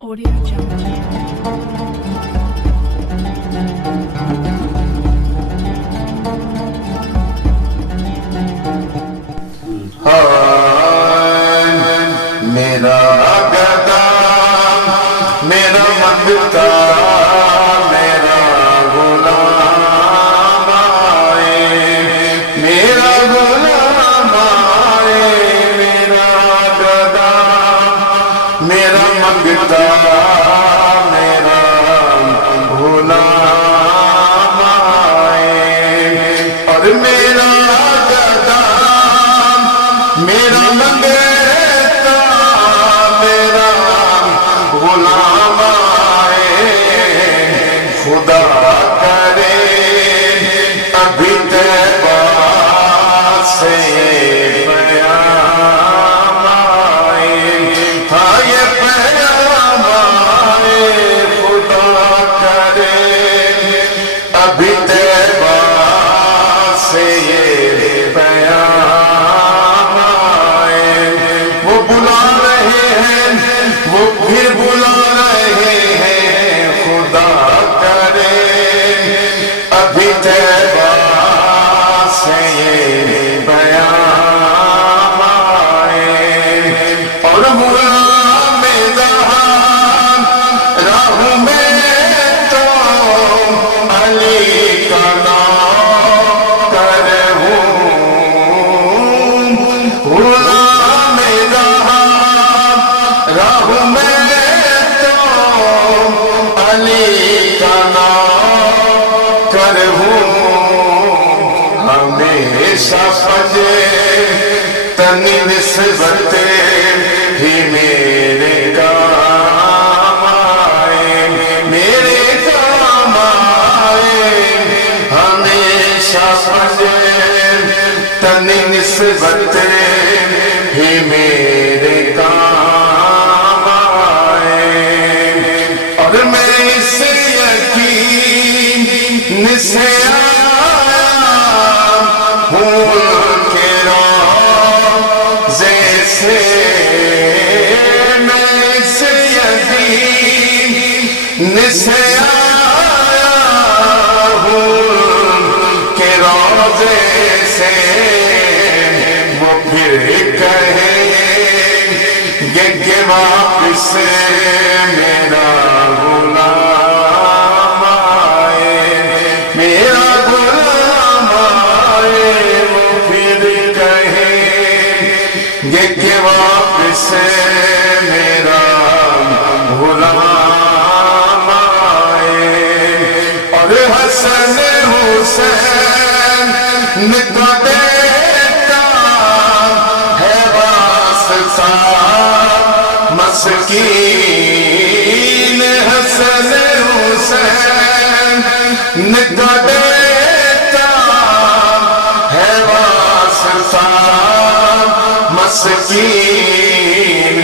Audio Jungle. میرا گدا میرا مگتا میرا غلام آئے میرا غلام آئے میرا گدا میرا مگتا میرا غلام آئے اور میرا گدا میرا مگتا میرا غلام آئے خدا کرے ابھی طیبہ سے پیام آئے ہاں یہ پیام آئے خدا کرے ابھی طیبہ سے یہ پیام آئے وہ بلا رہے ہیں وہ پھر بلا رہے ہیں خدا کرے ابھی طیبہ سے یہ پیام آئے اور غلام جہاں راہ میں تو علی کا نوکر ہوں غلام جہاں راہ میں تو علی کا نوکر ہوں ہمیشہ فجے تنی نسبت ہی میرے کام آئے میرے کام آئے ہمیشہ فجے تنی نسبت ہی میرے کام آئے اور میں اس یقین سے آیا ہوں کہ روضے سے میں اس یقین سے آیا ہوں کہ روضے سے وہ پھر کہیں گے کہ واپس میرا غلام آئے میرا غلام آئے وہ پھر کہیں گے کہ واپس میرا غلام آئے اور حسن حسین کا بیٹا ہے واسطہ مسکین حسن حسین کا بیٹا ہے واسطہ مسکین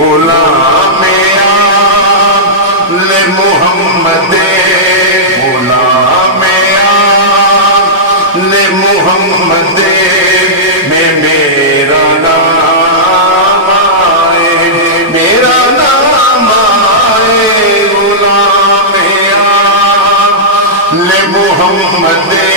غلام آل محمد غلام آل محمد میں میرا نام آئے میرا نام آئے غلام آل محمد